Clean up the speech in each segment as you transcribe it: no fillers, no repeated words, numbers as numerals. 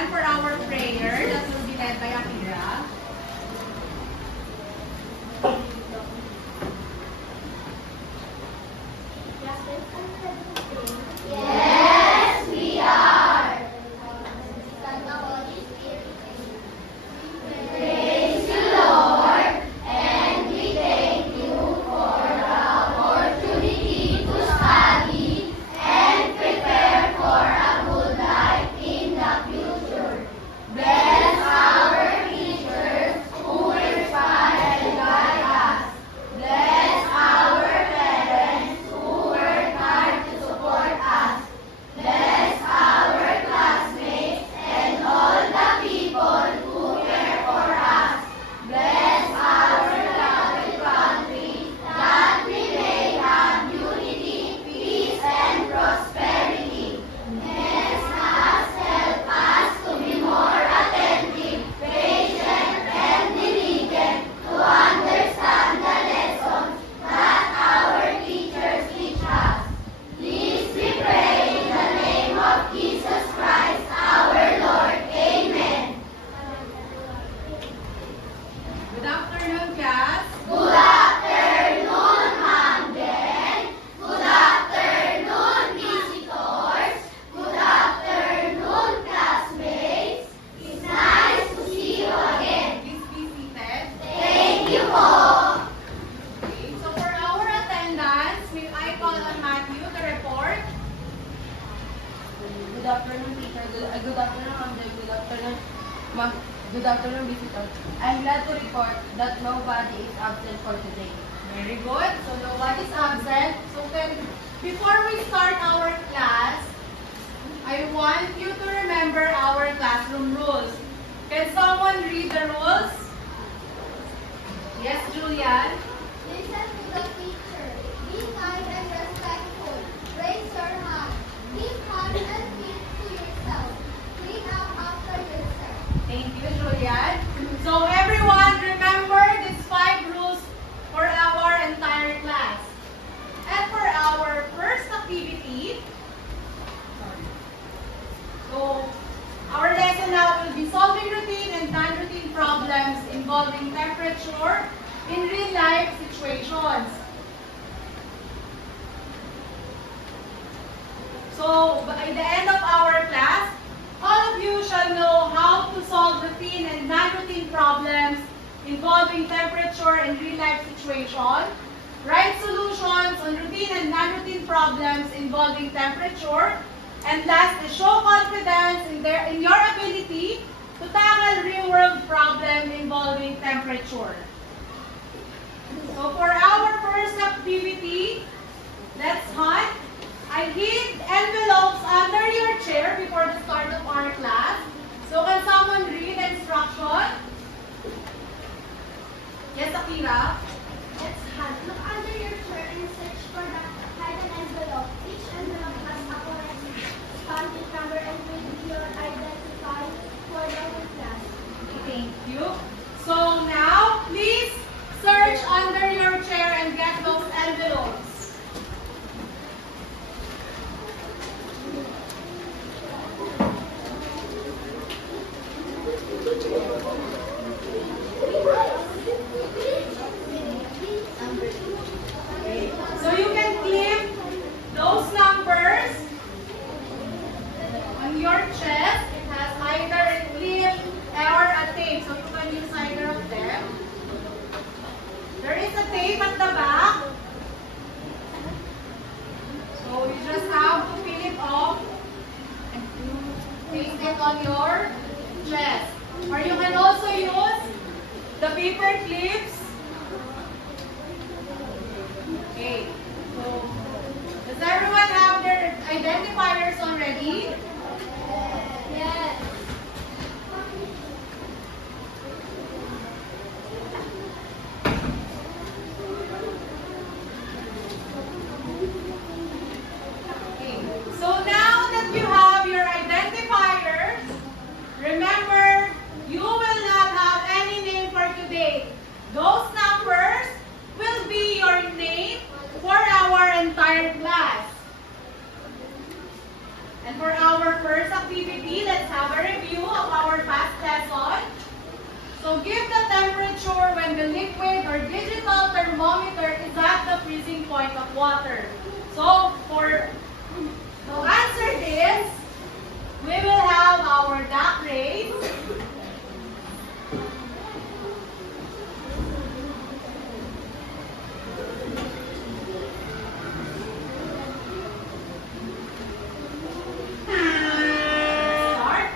stand for our prayer that will be led by Akira. Yes, we are. Praise you, Lord, and we thank you for the opportunity to study and prepare for a good life in the future. Bless our teachers who inspire and guide us. Bless our parents who work hard to support us. Bless our classmates and all the people who care for us. Bless our lovely country that we may have unity, peace, and prosperity. Bless us, help us to be more attentive, patient, and diligent to understand the lessons that our teachers teach us. This we pray in the name of Jesus Christ, our Lord. Amen. Good afternoon, class. Good afternoon, Ma'am Jen. Good afternoon, visitors. Good afternoon, classmates. It's nice to see you again. Please be seated. Thank you po. Okay, so for our attendance, may I call on Matthew to report? Good afternoon, teacher. Good afternoon, Ma'am Jen. Good afternoon, Ma'am. Good afternoon, visitor. I'm glad to report that nobody is absent for today. Very good. So nobody's absent. So before we start our class, I want you to remember our classroom rules. Can someone read the rules? Yes, Julian. Listen to the teacher. Be kind and respectful. Raise your hand. Give hand and feet to yourself. Clean up after yourself. Thank you, Julian. So everyone, remember these 5 rules for our entire class. And for our first activity, so our lesson now will be solving routine and non-routine problems involving temperature in real-life situations. So by the end of our class, all of you shall know how to solve routine and non-routine problems involving temperature in real-life situations, write solutions on routine and non-routine problems involving temperature, and last is show confidence in your ability to tackle real-world problem involving temperature. So for our first activity, let's hunt. I hid envelopes under your chair before the start of our class. So can someone read the instruction? Yes, Akira? Let's hunt. Look under your chair and search for the hidden envelope. Each envelope has a correct contact number and will be your identifier for the whole class. Thank you. So now, please search under your chair and get those envelopes. So you can clip those numbers on your chest. It has either a clip or a tape. So you can use either of them. There is a tape at the back. So you just have to peel it off and paste it on your chest. Or you can also use the paper clips. Okay. So does everyone have their identifiers already? Yes. Okay. So now that you have your identifiers, remember, you will not have any name for today. Those numbers will be your name for our entire class. And for our first activity, activity, let's have a review of our past lesson. So give the temperature when the liquid or digital thermometer is at the freezing point of water. So to answer this, we will have our duck race. Start.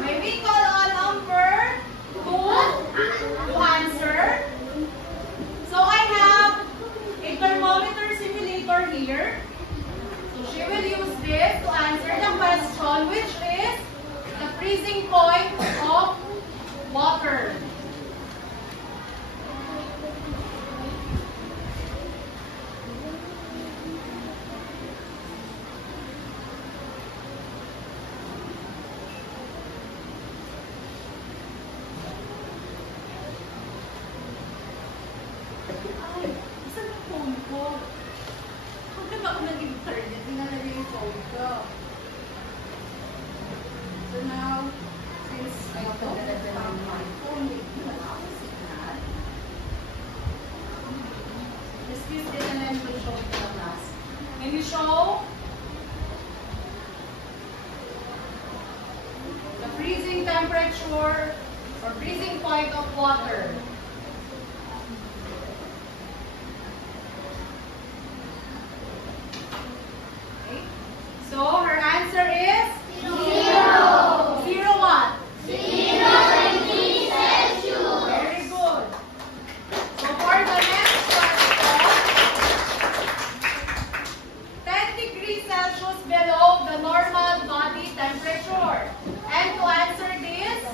May we call on number 2 to answer. So I have a thermometer simulator here. So she will use this to answer the question, which is the freezing point of water. Ay, saan ang phone ko? Bakit ako nag-internet? Tinalagay yung phone ko. So now, since I don't have my phone with me, wala akong signal. Just use it and then we'll show it to the class. Can you show the freezing temperature or freezing point of water? So her answer is 0. 0 what? 0 degrees Celsius. Very good. So for the next question, 10 degrees Celsius below the normal body temperature. And to answer this,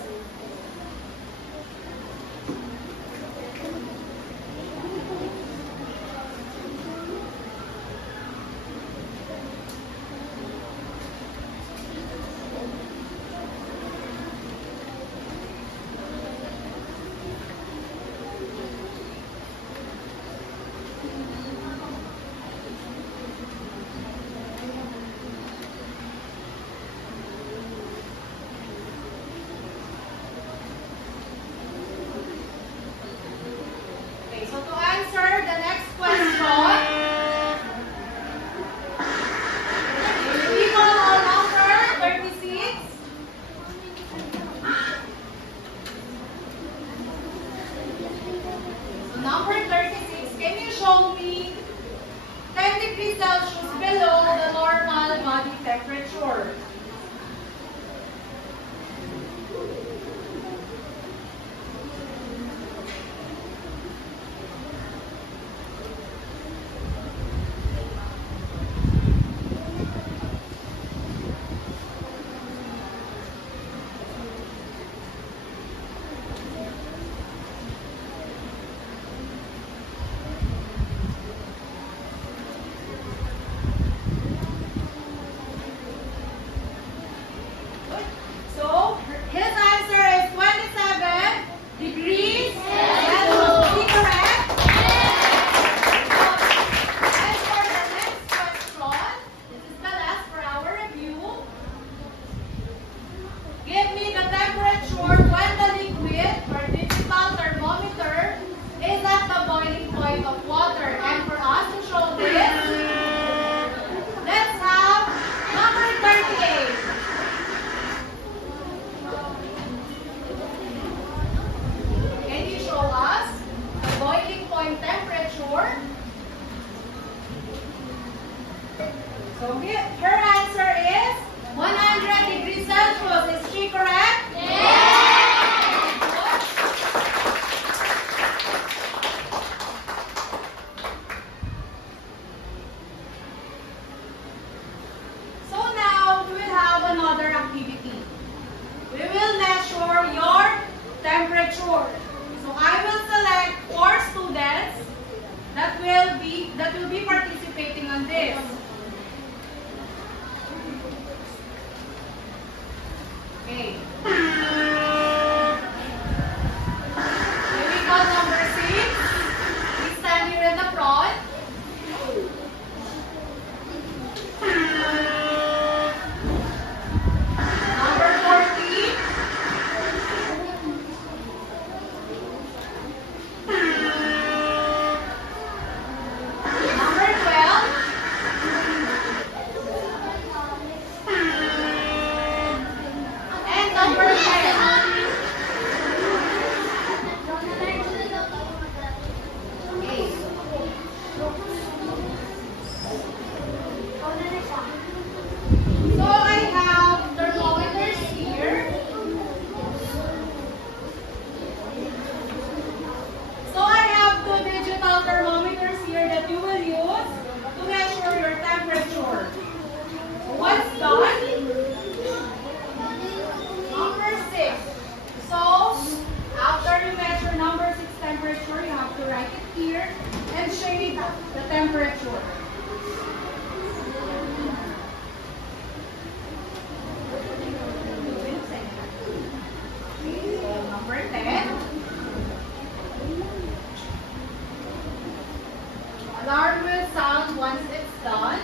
okay, so to answer the next question, we call on number 36. So number 36, can you show me 10 degrees Celsius below the normal body temperature? So, his answer is 27 degrees Celsius. Is he correct? And for the next question, this is the last for our review. Give me the temperature when the liquid or digital thermometer is at the boiling point of water. And for us to show this, let's have number 38. Can you show us the boiling point temperature? So her answer is 100 degrees Celsius. Is she correct? Yes. So now we will have another activity. We will measure your temperature. So I will select 4 students that will be participating on this. Okay. Here we go, number 6. Please stand here in the front. temperature. What's done? Number 6. So, after you measure number 6 temperature, you have to write it here and shade the temperature. Number 10. Alarm will sound once it's done.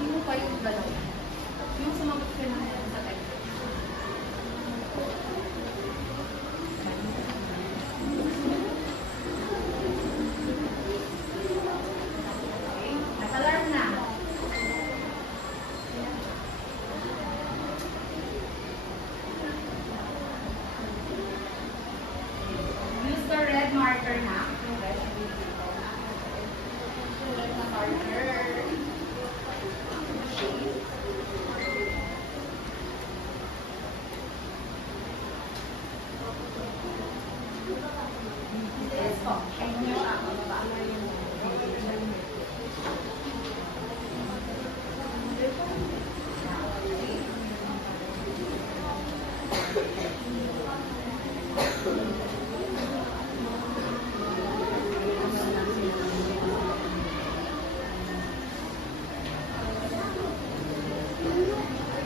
Sino pa yung dalawa? Yung sumagot ka na sa type. Okay, naka-alarm na. Use the red marker na. Yung red na marker.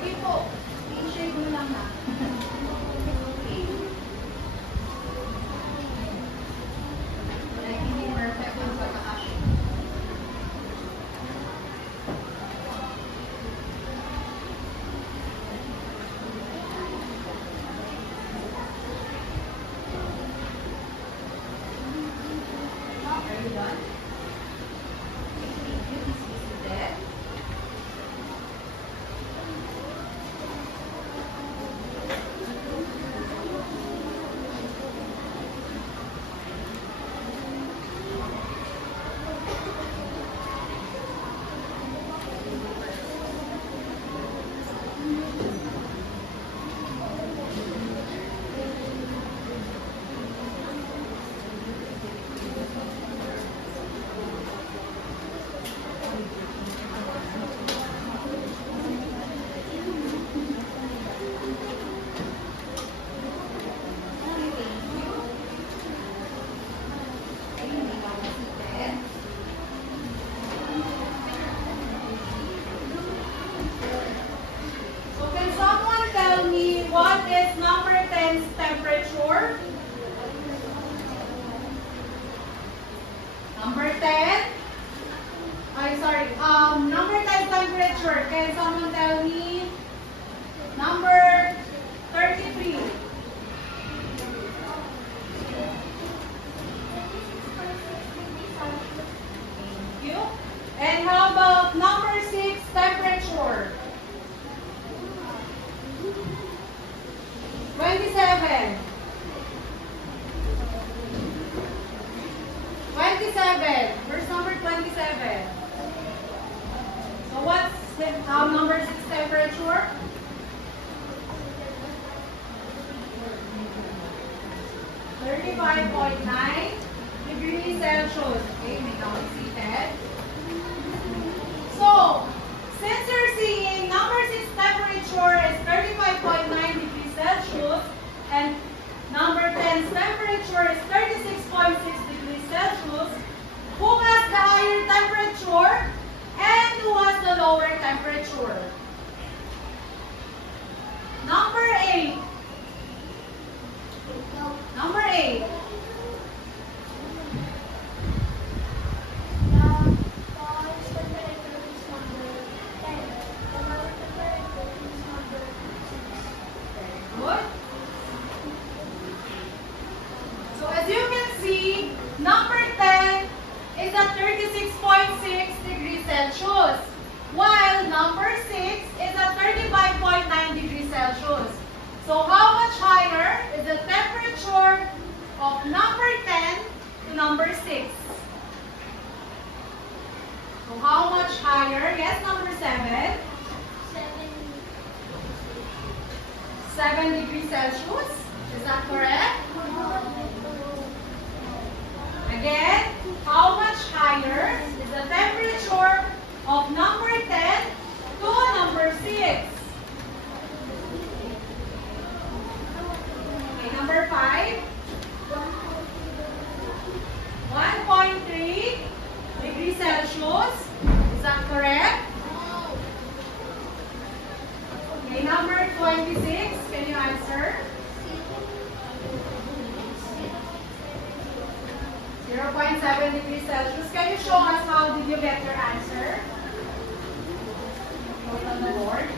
Sige po, i-shade mo lang na. Okay. Like, hindi perfect yung pagkakashade. Are you done? Thank you. This is it. So can someone tell me what is number 10's temperature? Number 10? Number 10's temperature. Can someone tell me? Number 33. Thank you. And how about number 6 temperature? 27. 27. Where's number 27? So what's number 6 temperature? 35.9 degrees Celsius. Okay, may now seated. So, since you're seeing number 6 temperature is 35.9 degrees Celsius and number 10's temperature is 36.6 degrees Celsius, who has the higher temperature and who has the lower temperature? Number 8. Number 8. Good. So as you can C, number 10 is at 36.6 degrees Celsius, while number 6 is at 35.9 degrees Celsius. So how much higher is the temperature of number 10 to number 6? So how much higher? Yes, number 7. 7 degrees Celsius. Is that correct? Again, how much higher is the temperature of number 10 to number 6? Okay, number 5. 1.3 degrees Celsius. Is that correct? Okay, number 26. Can you answer? 0.7 degrees Celsius. Can you show us how did you get your answer? Put on the board.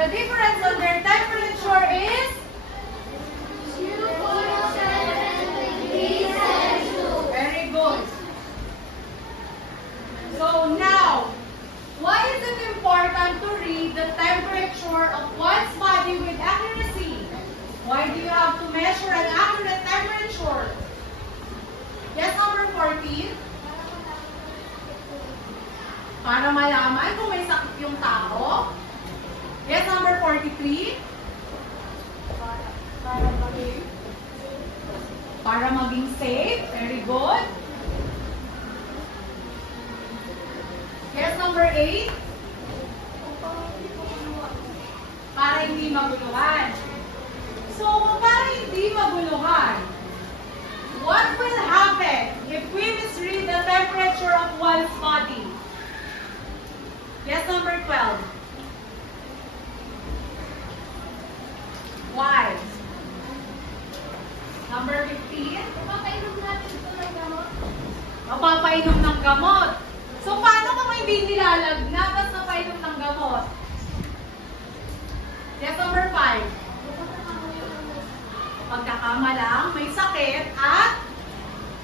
The difference on their temperature is 2.7 degrees Celsius. very good. So now, why is it important to read the temperature of one's body with accuracy? Why do you have to measure an accurate temperature? Yes, number 14. Para malaman kung may sakit yung tao. Yes, number 43. Para maging safe. Very good. Yes, number 8. Para hindi maguluhan. So, para hindi maguluhan, what will happen if we misread the temperature of one's body? Yes, number 12. Why? Number 15. Papainom natin ito ng gamot. Mapapainom ng gamot. So, paano kung hindi nilalagnat at napainom ng gamot? Yes, number 5. Pagkakama lang, may sakit. At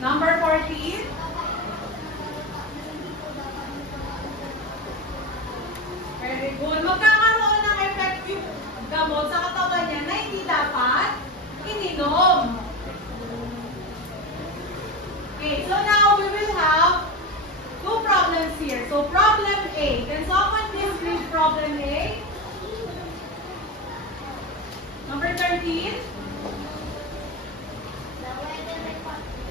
number 14. Very good. Magkakaroon ng effective gamot sa katawan niya na hindi dapat ininom. Okay, so now we will have two problems here. So problem A. Can someone please read problem A? Number 13. The weather report in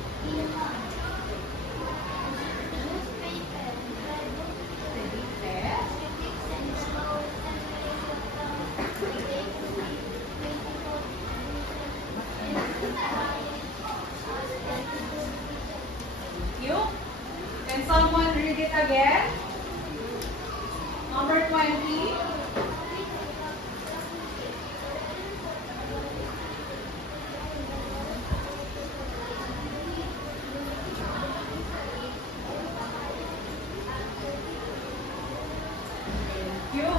newspaper Yes. predicts and low temperature from 28 to 24 Thank you. Can someone read it again? Number 20. Thank you.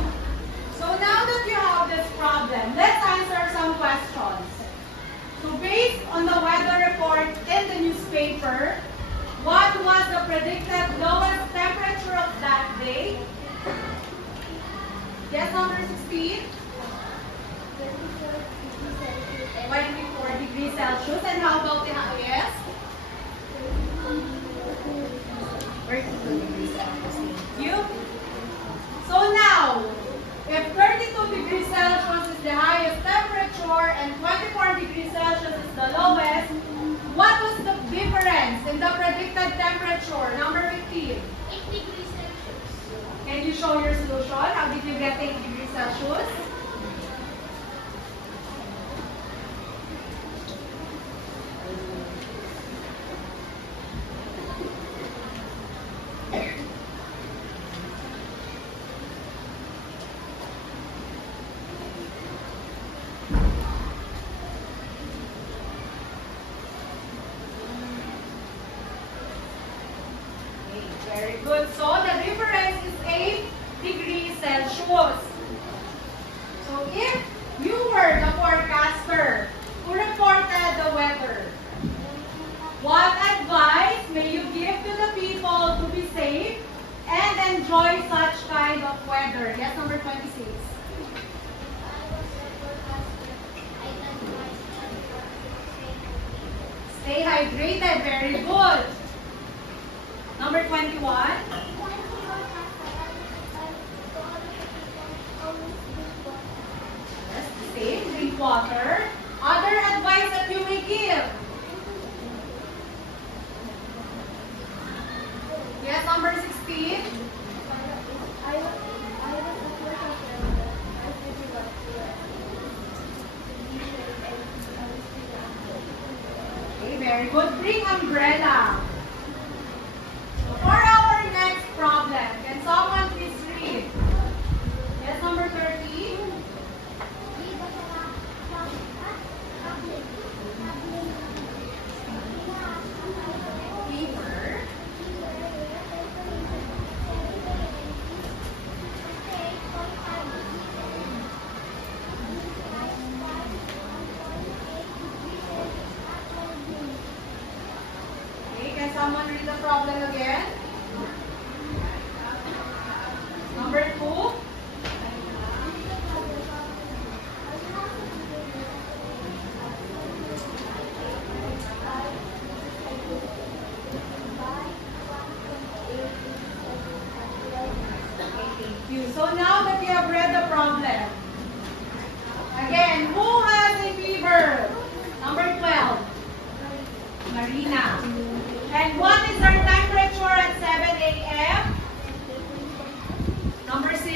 So now that you have this problem, let's answer some questions. So based on the weather report in the newspaper, what was the predicted lowest temperature of that day? Yes, number 16. 24 degrees Celsius. And how about the highest? 32 degrees Celsius. Thank you. So now, if 32 degrees Celsius is the highest temperature and 24 degrees Celsius is the lowest, what was the difference in the predicted temperature? Number 15. 8 degrees Celsius. Can you show your solution? How did you get 8 degrees Celsius? Very good. So the difference is 8 degrees Celsius. So if you were the forecaster who reported the weather, what advice may you give to the people to be safe and enjoy such kind of weather? Yes, number 26. Stay hydrated. Very good. Number 21. Yes, same. Drink water. Other advice that you may give. Yes, number 16. Okay, very good. Bring umbrella. For our next problem, can someone please read? Yes, number 30. Fever. Okay, can someone read the problem again? Number 2. Thank you. So now that you have read the problem, again, who has a fever? Number 12. Marina. And what is our temperature at 7 a.m.? Number 6?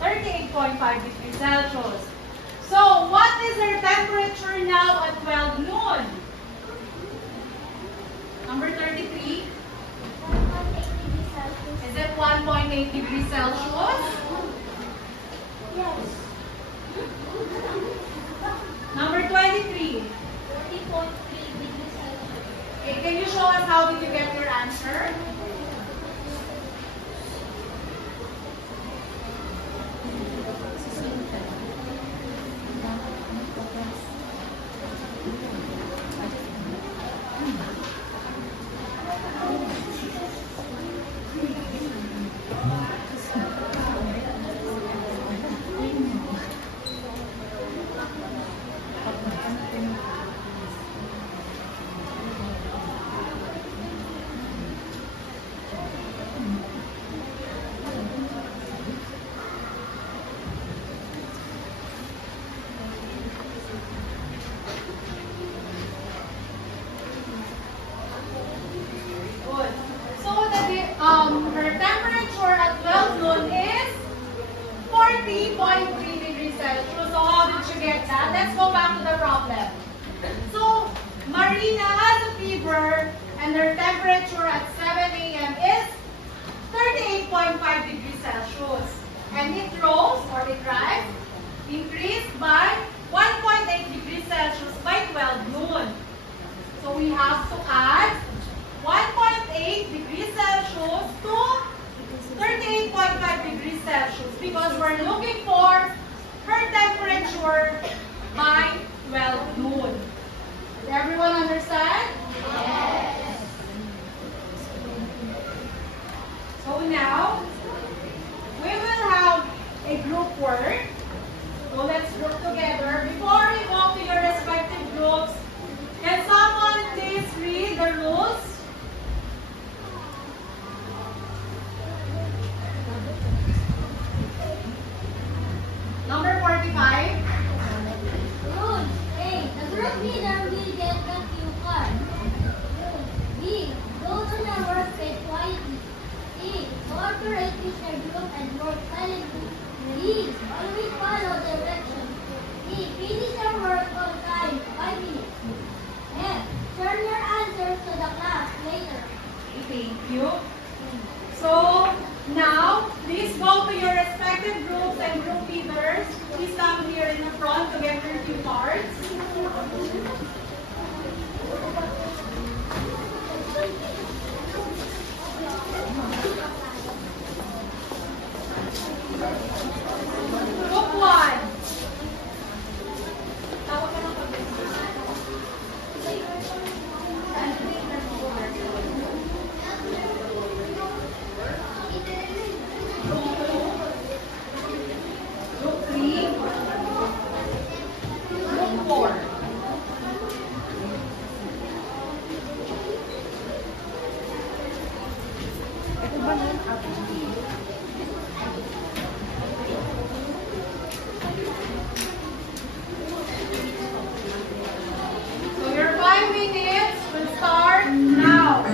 38.5 degrees Celsius. So, what is our temperature now at 12 noon? Number 33? Is it 1.8 degrees Celsius? Yes. Number 23? 40.3 degrees Celsius. Okay, can you show us how did you get your answer? Good. So her temperature at 12 noon is 40.3 degrees Celsius. So how did she get that? Let's go back to the problem. So Marina has a fever and her temperature at 7 a.m. is 38.5 degrees Celsius. And it rose or it increased by 1.8 degrees Celsius by 12 noon. So we have to add 1.8 degrees Celsius to 38.5 degrees Celsius because we're looking for her temperature by 12 noon. Did everyone understand? Yes. So now, we will have a group work. So let's group together. Before we go to your respective groups, can someone please read the rules? separate your group and work silently. D. Always follow directions. E. Finish your work on time, 5 minutes. F. Turn your answers to the class later. Thank you. So, now, please go to your respective groups and group leaders. Please come here in the front to get your cue cards. Group 1. Group 3. Group 4. So your 5 minutes will start now.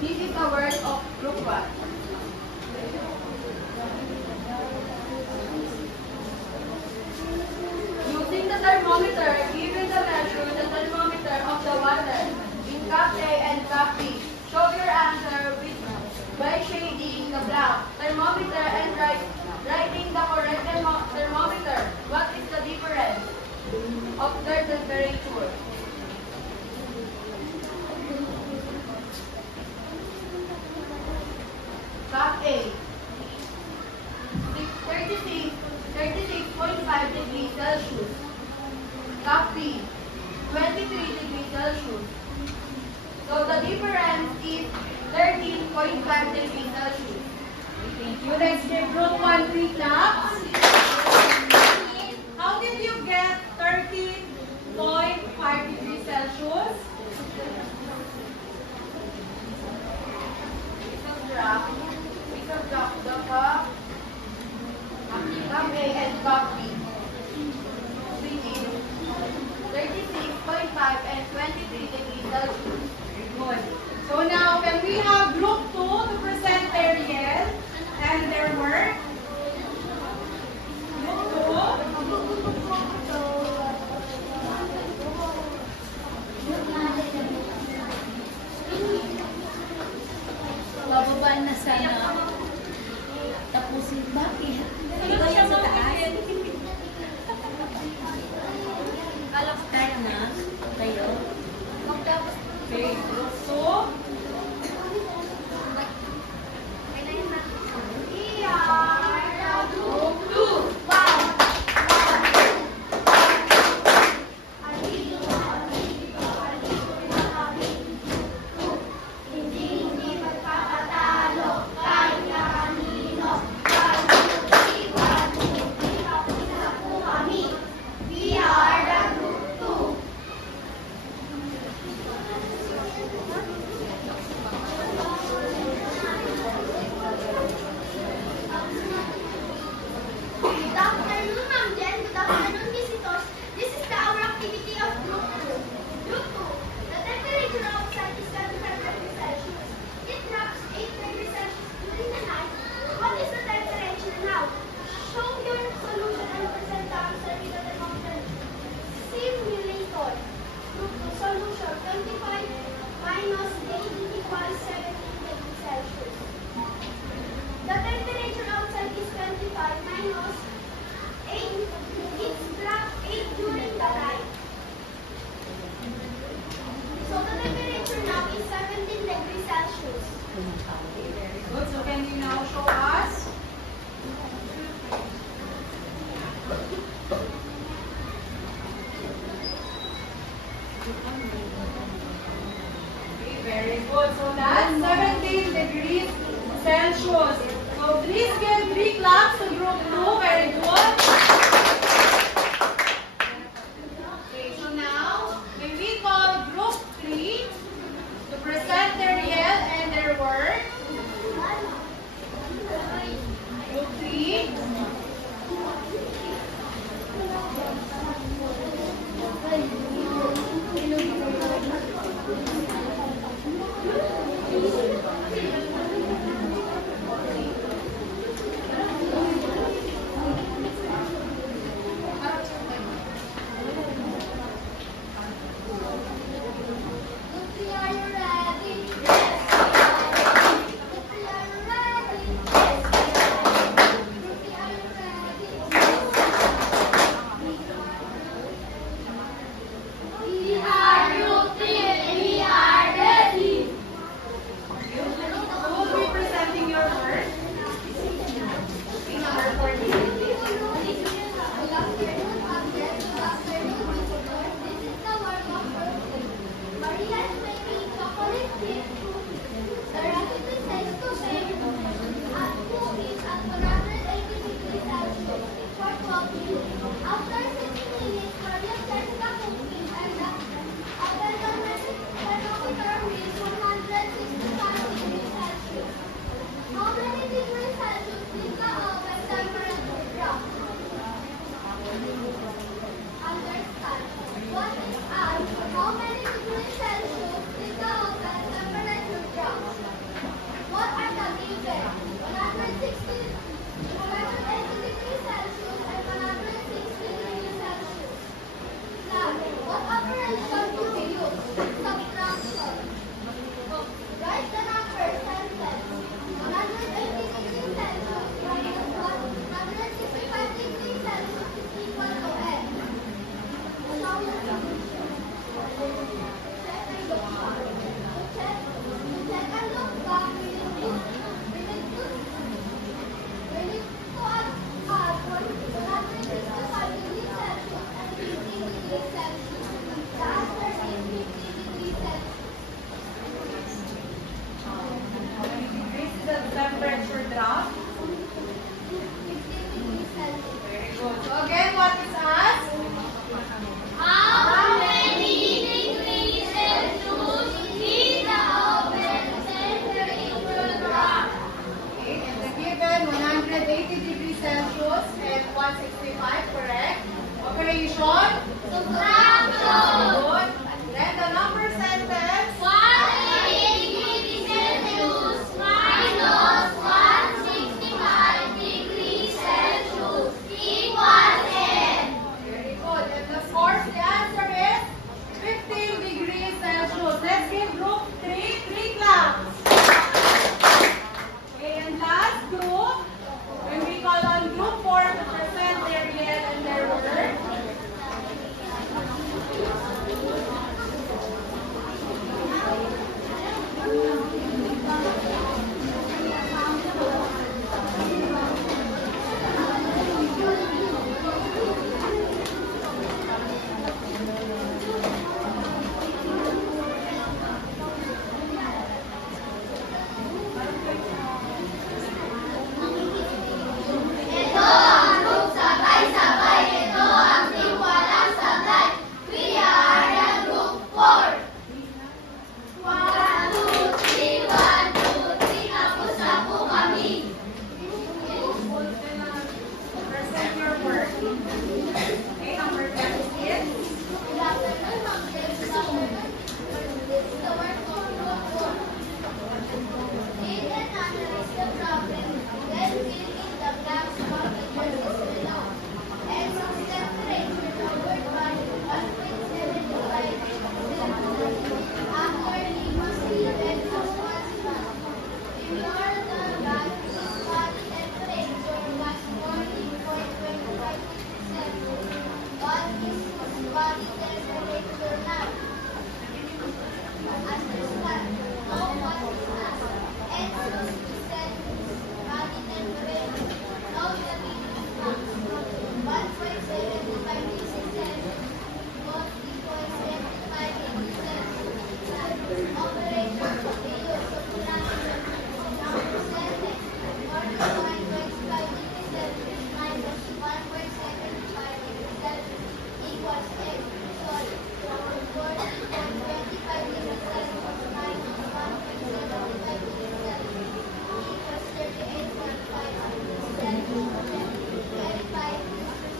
This is a word of group 1. Using the thermometer, given the measure the thermometer of the water in cup A and cup B. Show your answer by shading the blank thermometer and writing the correct thermometer. What is the difference of their temperature? Cup A, 36.5 degrees Celsius. Cup B, 23 degrees Celsius. So the difference is 13.5 degrees Celsius. Thank you. Let's give group 1 3 claps. How did you get 13.5 degrees Celsius? We subtract the cup A and cup B. Which is 36.5 and 23 degrees Celsius. Good. So now, can we have group 2 to present their yell and their work? Bababa na sana. Tapusin. Bakit? Ano ba yan sa taas? Kaya na? Kayo? Okay. So, good. So can you now show us? Okay, very good. So that's 17 degrees Celsius. So please give 3 claps to group 2. Very good. Okay, so now may we call group 3 to present their yell and their work. Group 3. and choose to set body temperature. Now the reading comes 1.75 degrees Celsius was equals 75 degrees Celsius. Operation of the use of thermometer. Sentence 41.5 degrees Celsius minus 1.75 degrees Celsius equals X. Sorry, 40.25 degrees Celsius minus 1.75 degrees Celsius equals 38.5 degrees Celsius. Verify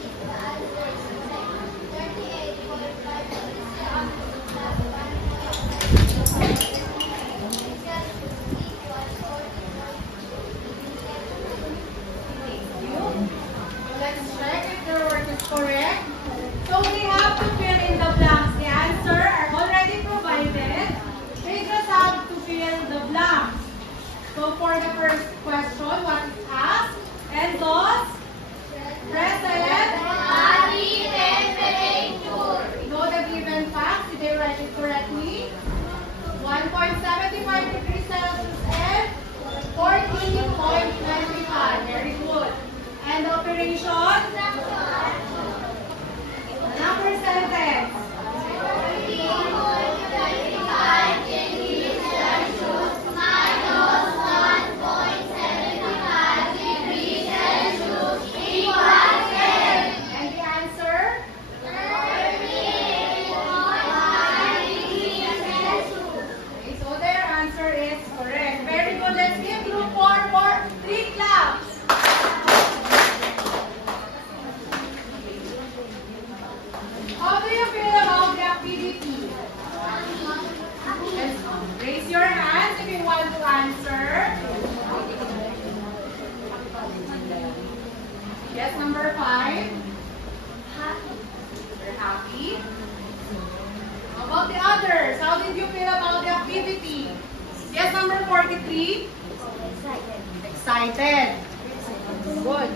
if the answer is correct. 38.5 degrees Celsius plus 1.75 degrees Celsius equals 40.2 degrees Celsius. Let's check if your work is correct. So we have to fill in the blanks. The answer are already provided. They just have to fill the blanks. So for the first question, what is asked? And thus, present Body temperature. know the given facts. Did they write it correctly? 1.75 degrees Celsius and 14.25. Very good. And the operation? Number sentence. 14.25 degrees Celsius minus 1.75 degrees Celsius equals 10. And the answer? 38.5 degrees Celsius. Okay, so their answer is correct. Very good. Let's give group 4 for 3 claps. How do you feel about the activity? Yes. Raise your hands if you want to answer. Yes, number 5. You're happy. How about the others? How did you feel about the activity? Yes, number 43. Excited. Good.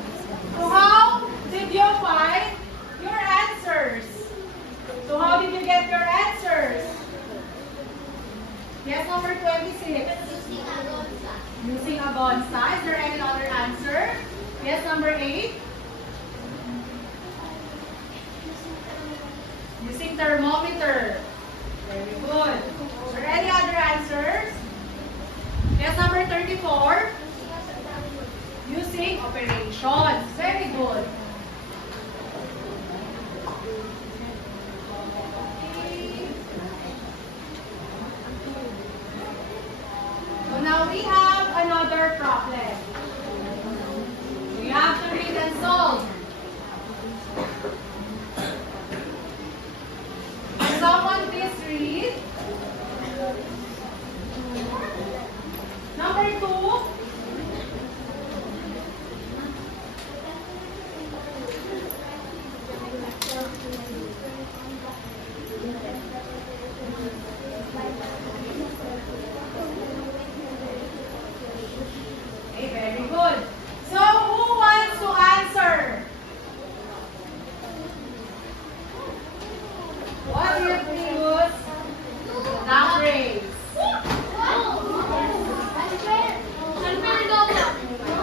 So how did you find your answers? So how did you get your answers? Yes, number 26. Using Agonza. Is there any other answer? Yes, number 8. Using thermometer. Very good. Are there any other answers? Yes, number 34. Using operations. Very good. So now we have another problem. We have to read and solve. Can someone please read? Number 2. Okay, very good. So, who wants to answer? What do you use? Duck race.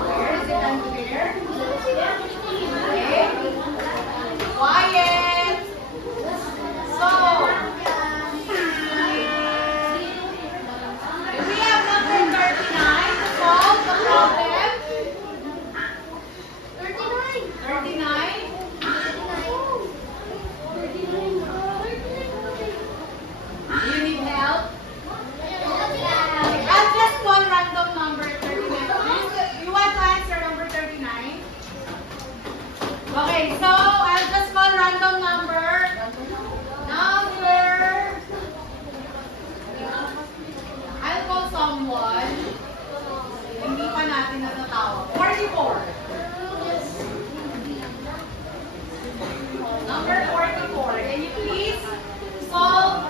Where is it unfair? Okay. Quiet. So, we have number 39 to solve the problem. 39. Do you need help? I'll just call random number 39. You want to answer number 39? Okay, so I'll just call random number. I'll call someone. Hindi pa natin natatawag. 44. Number 44. Can you please solve?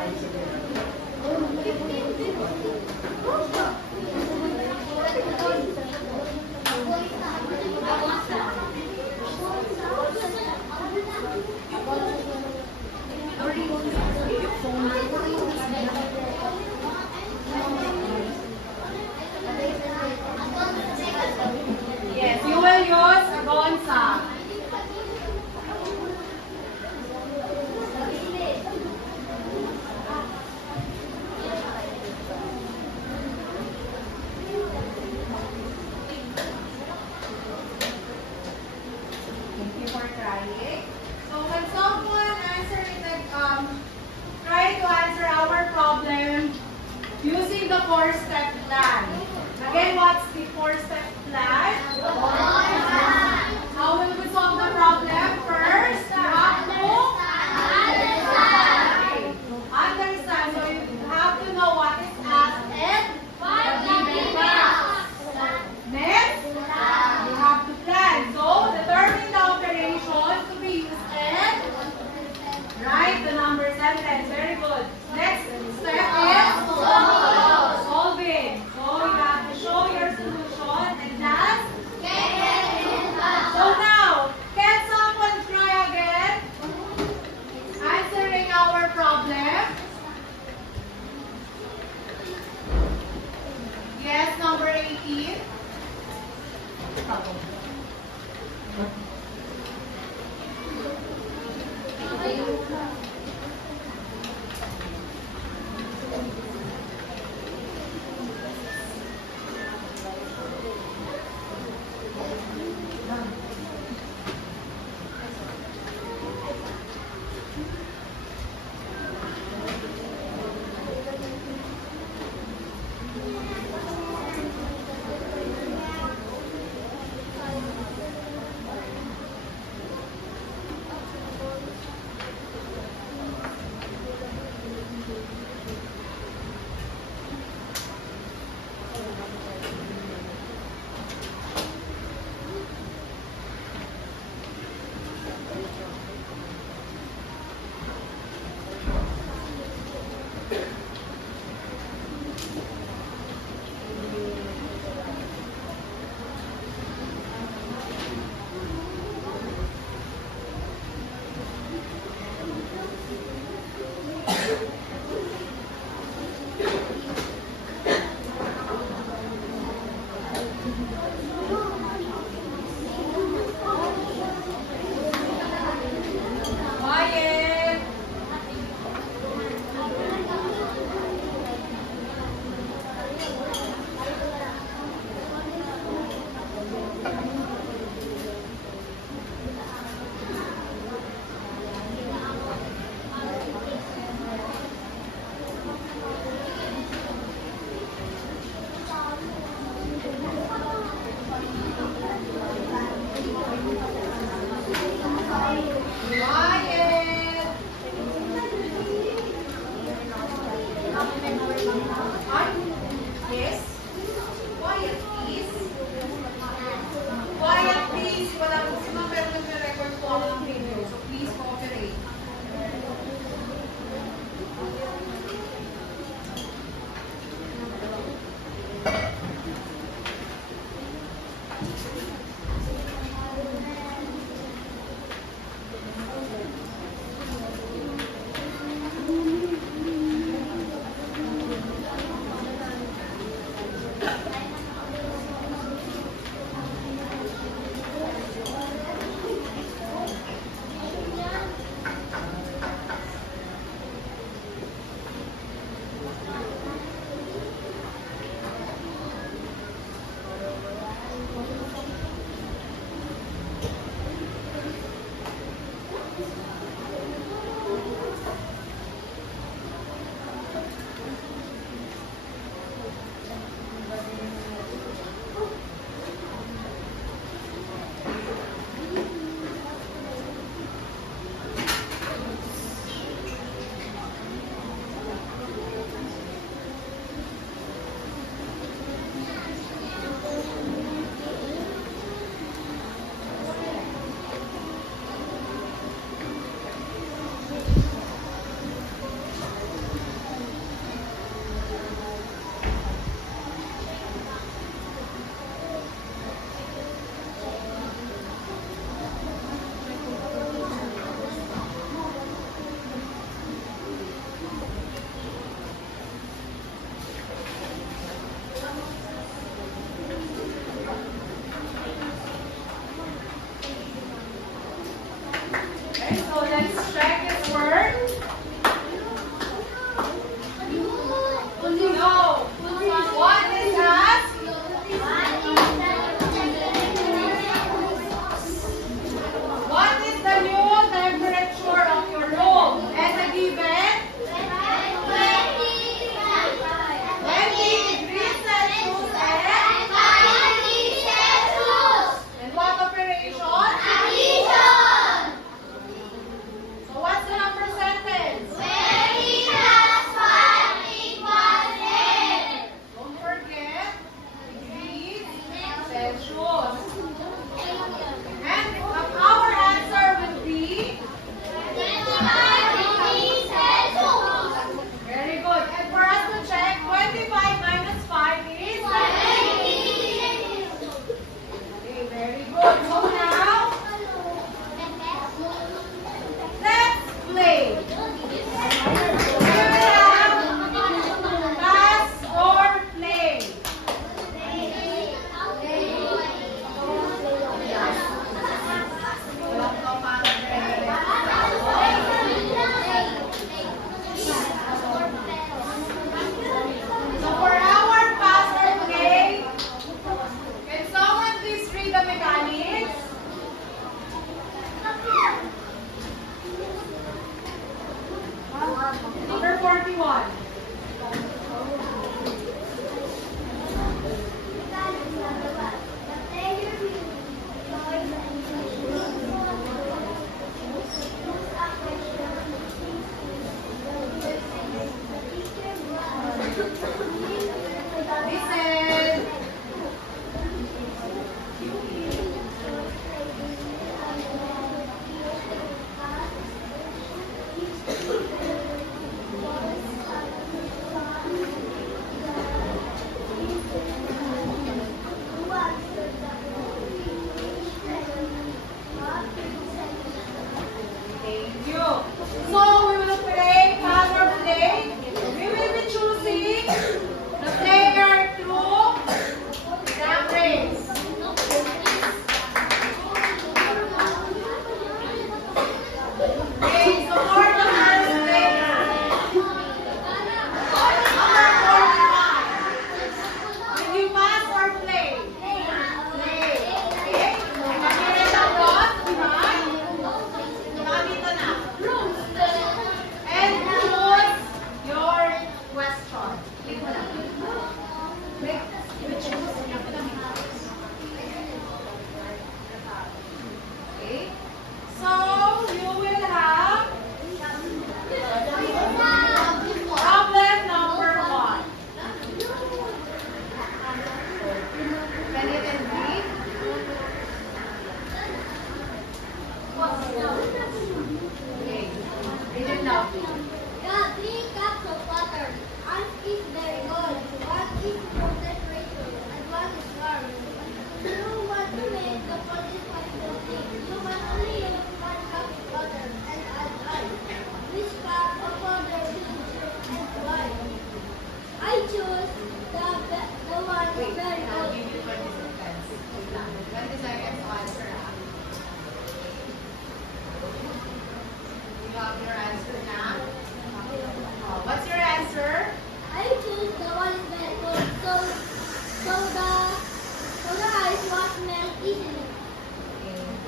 smell easily.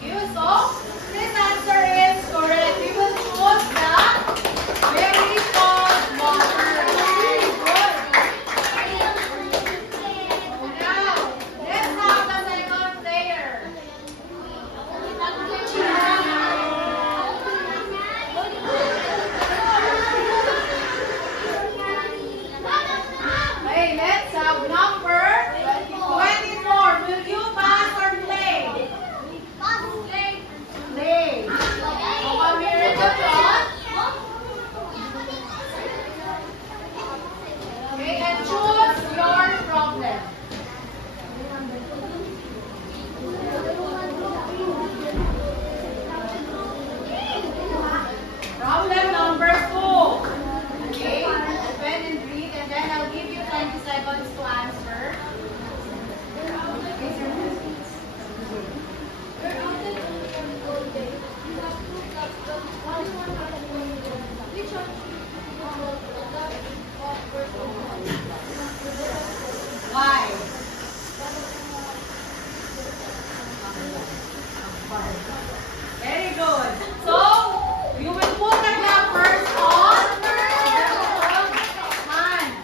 You so this answer is correct. We will choose the very cold water. Very good. Now, let's have the second player. Okay, let's have number 24. Will you pass or play? Play. So, when we read the front, okay, and choose your problem. Problem number 2. Okay, open and read, and then I'll give you 20 seconds to answer. Why? Very good. So, you will put the clappers on the hand.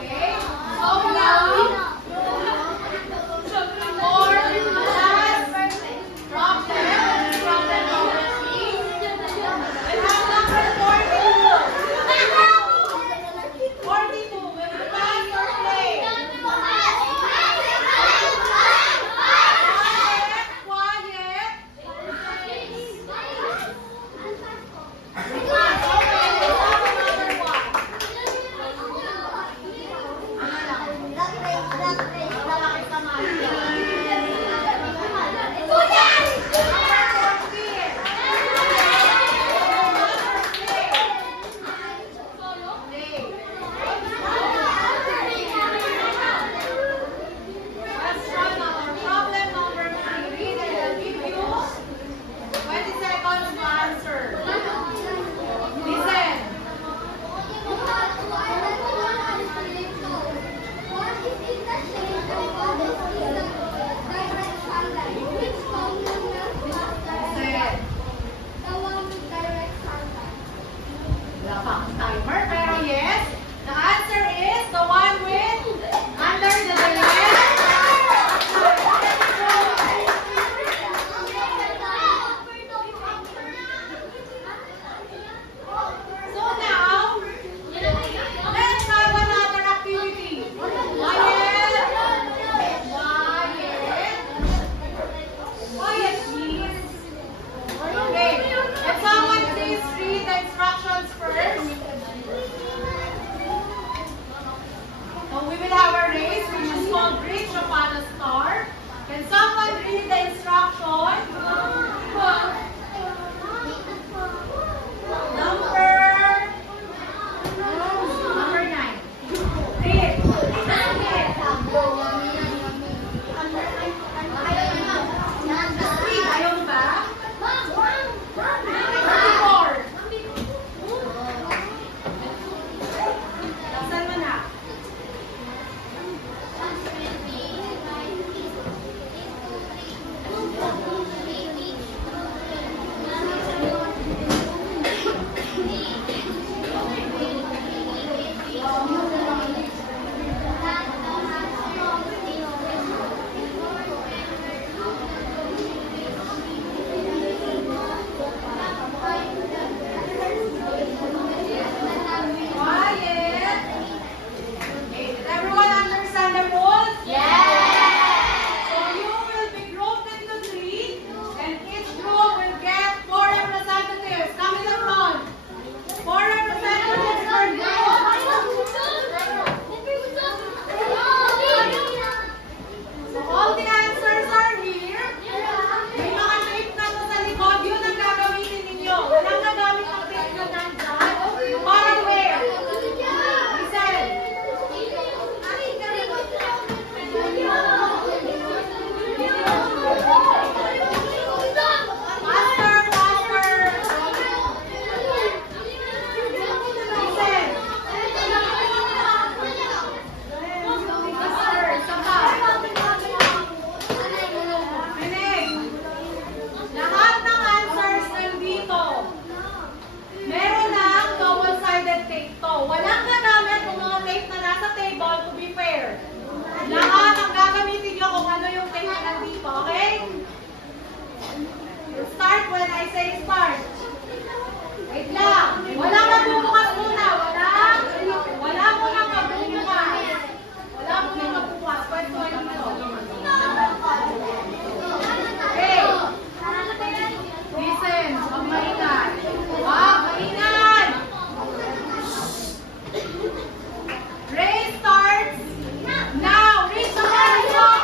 Okay? So now, for the last problem number 3, we have number 42. 42, will you pass or play? Quiet. Problem number 3. Read and I'll give you 20 seconds to answer. Listen. Listen. Wala pa akong timer, pero yes. The answer is the one with under the direct. So now, let's have another activity. Quiet. Quiet, please. Okay. If someone please read the instructions first. So we will have a race which is called Bridge upon a Star. Can someone read the instruction? Number 9. Read. Speak. Ayaw mo ba? 24. Laksan mo na. when I say start. Wait lang. Walang magbubukas muna. Wala muna magbubukas. Wala muna magbubukas. Pwede ko dito. Okay. Listen. Huwag mainan. Huwag mainan. Race starts now. Reach the horizon.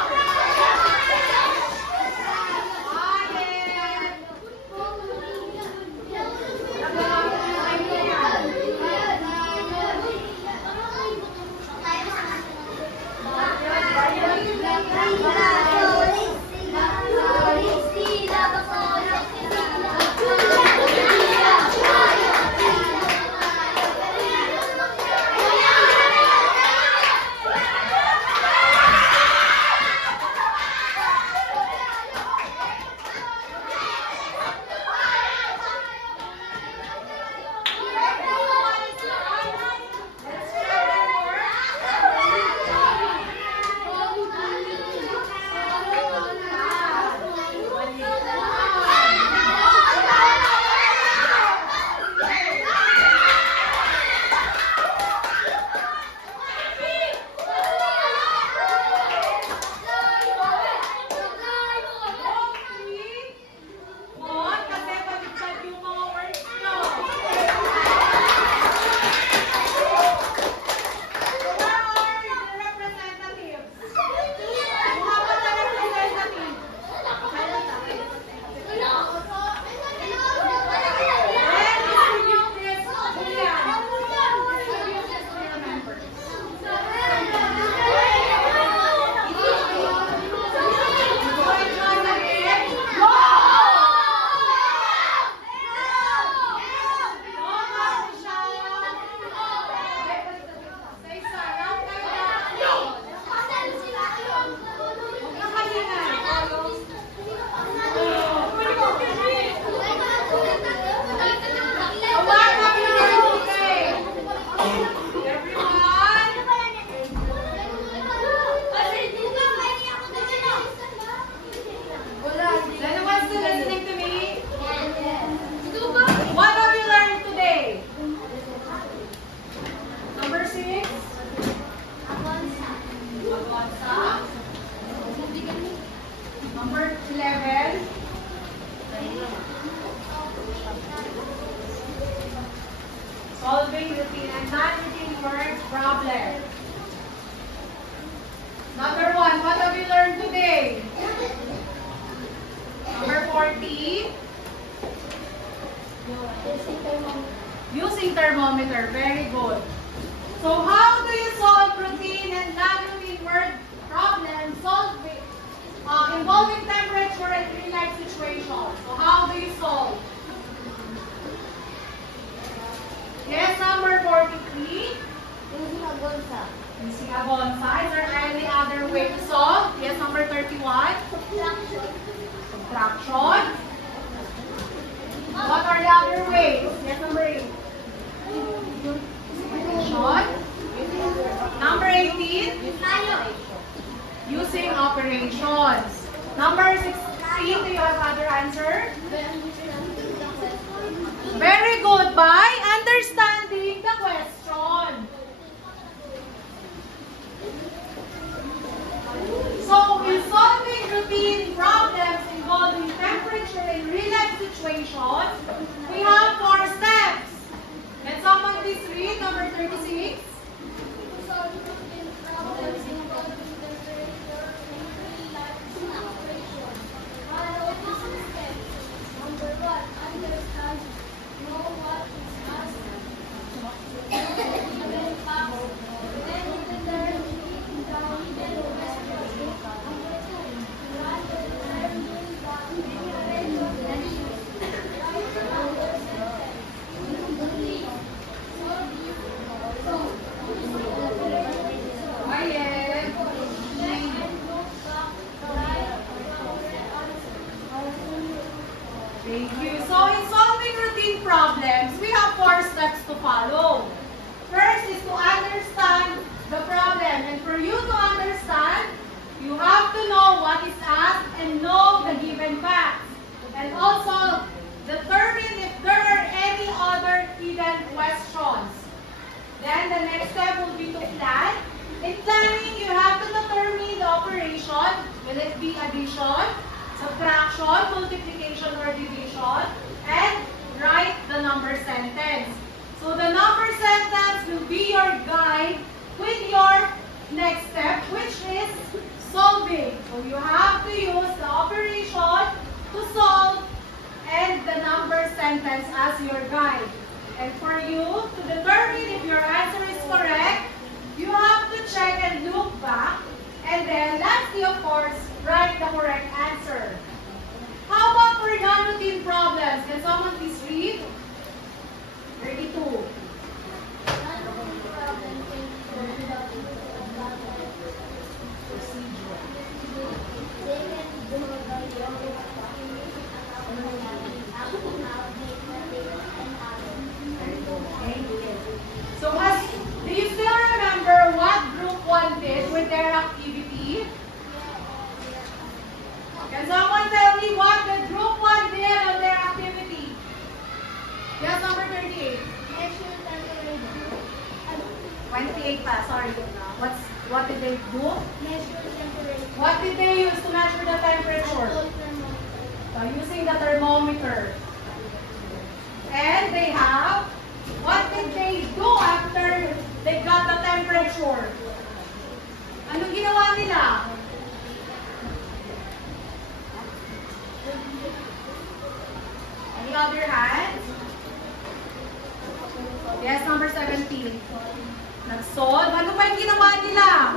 Number 11. Solving routine and non-routine words problem. Number 1, what have you learned today? Number 40. Using thermometer. Very good. So how do you solve routine and non-routine word problems involving temperature and real-life situations? So how do you solve? Yes, number 43. Using a gonsa. Using a gonsa. Is there any other way to solve? Yes, number 31. Subtraction. Subtraction. What are the other ways? Yes, number 8. Addition. Number 18. Using operations. Number 16. Do you have other answer? Very good. By understanding the question. So, in solving routine problems involving temperature in real-life situations, we have 4 steps. Can someone please read number 36? Number 1, understand, know what is asked. operation? Will it be addition, subtraction, multiplication, or division? And write the number sentence. So the number sentence will be your guide with your next step, which is solving. So you have to use the operation to solve and the number sentence as your guide. And for you to determine if your answer is correct, you have to check and look back. And then lastly, of course, write the correct answer. How about for non-routine problems? Can someone please read? 32. So do you still remember what group 1 did with their activity? Can someone tell me what the group 1 did on their activity? Yes, number 38. 28 pa, sorry. What did they do? What did they use to measure the temperature? So using the thermometer. And they have, what did they do after they got the temperature? Anong ginawa nila? Any other hands? Yes, number 17. Nag-solve. Ano pa yung ginawa nila?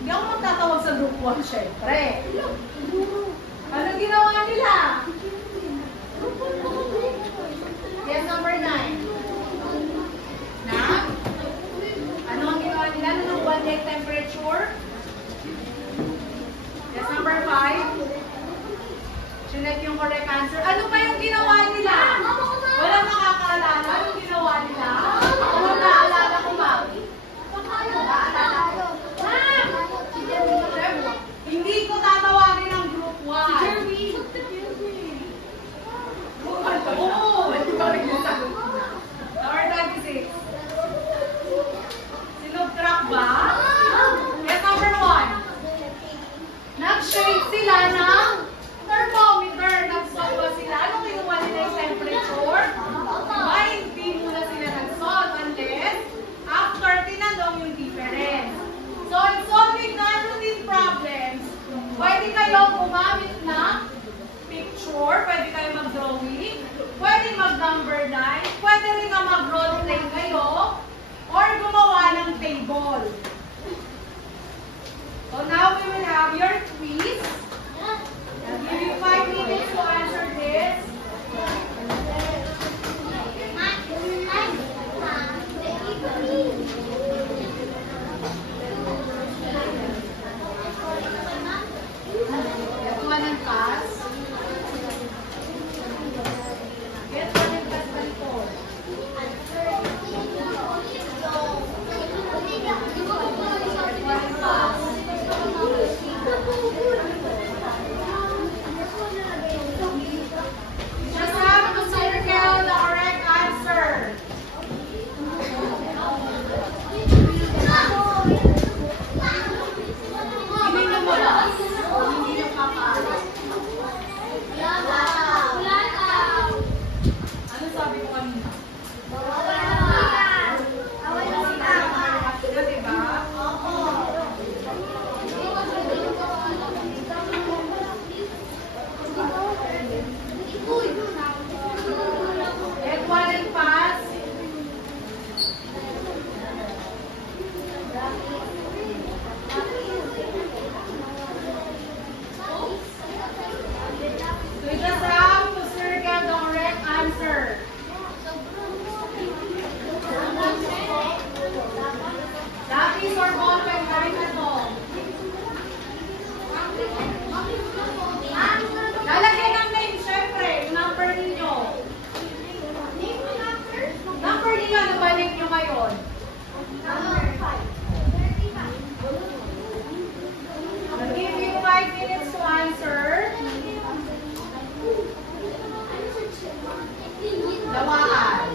Hindi ako magtatawag sa group 1, syempre. Ano ginawa nila? Yes, number 9. Na? Ano ang ginawa nila? Ano ang 1 day temperature? Yes, number 5. Sinet yung correct answer. Ano pa yung ginawa nila? Walang nakakaalala. Anong ginawa nila? Ano naalala ko, ma'am? Hindi ko tatawagin ang group 1. Oo! Number 26. Sinubtract ba? Yes, number 1. Nag-shake sila ng thermometer. Nag-solve ba sila? Anong kinuha nila yung temperature? Ay, hindi muna sila nag-solve unless after tinanong yung difference. So, in solving non-routine problems, pwede kayo gumamit ng picture, pwede kayo mag-drawing, pwede mag-number line, pwede rin na mag-role play kayo, or gumawa ng table. So now we will have your quiz. I'll give you 5 minutes to answer this. Get one and pass. Get one and pass by 4. Get one and pass. Just have to circle the correct answer. Hindi nyo mo lang. Hindi nyo kakaalas. Ano sabi ko kanina? Diba? Get one and pass. So you just have to circle the correct answer. Lapis or ballpen, kahit ano. Lalagyan ng name, syempre, yung number ninyo. Number ninyo, ano ba name nyo ngayon? Number 5. I'll give you 5 minutes to answer. Lawakan.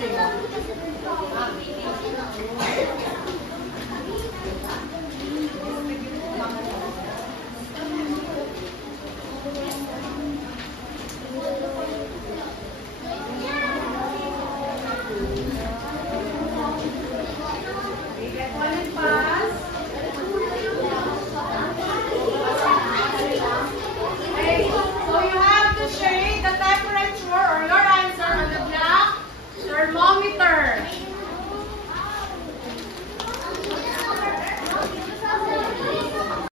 Okay.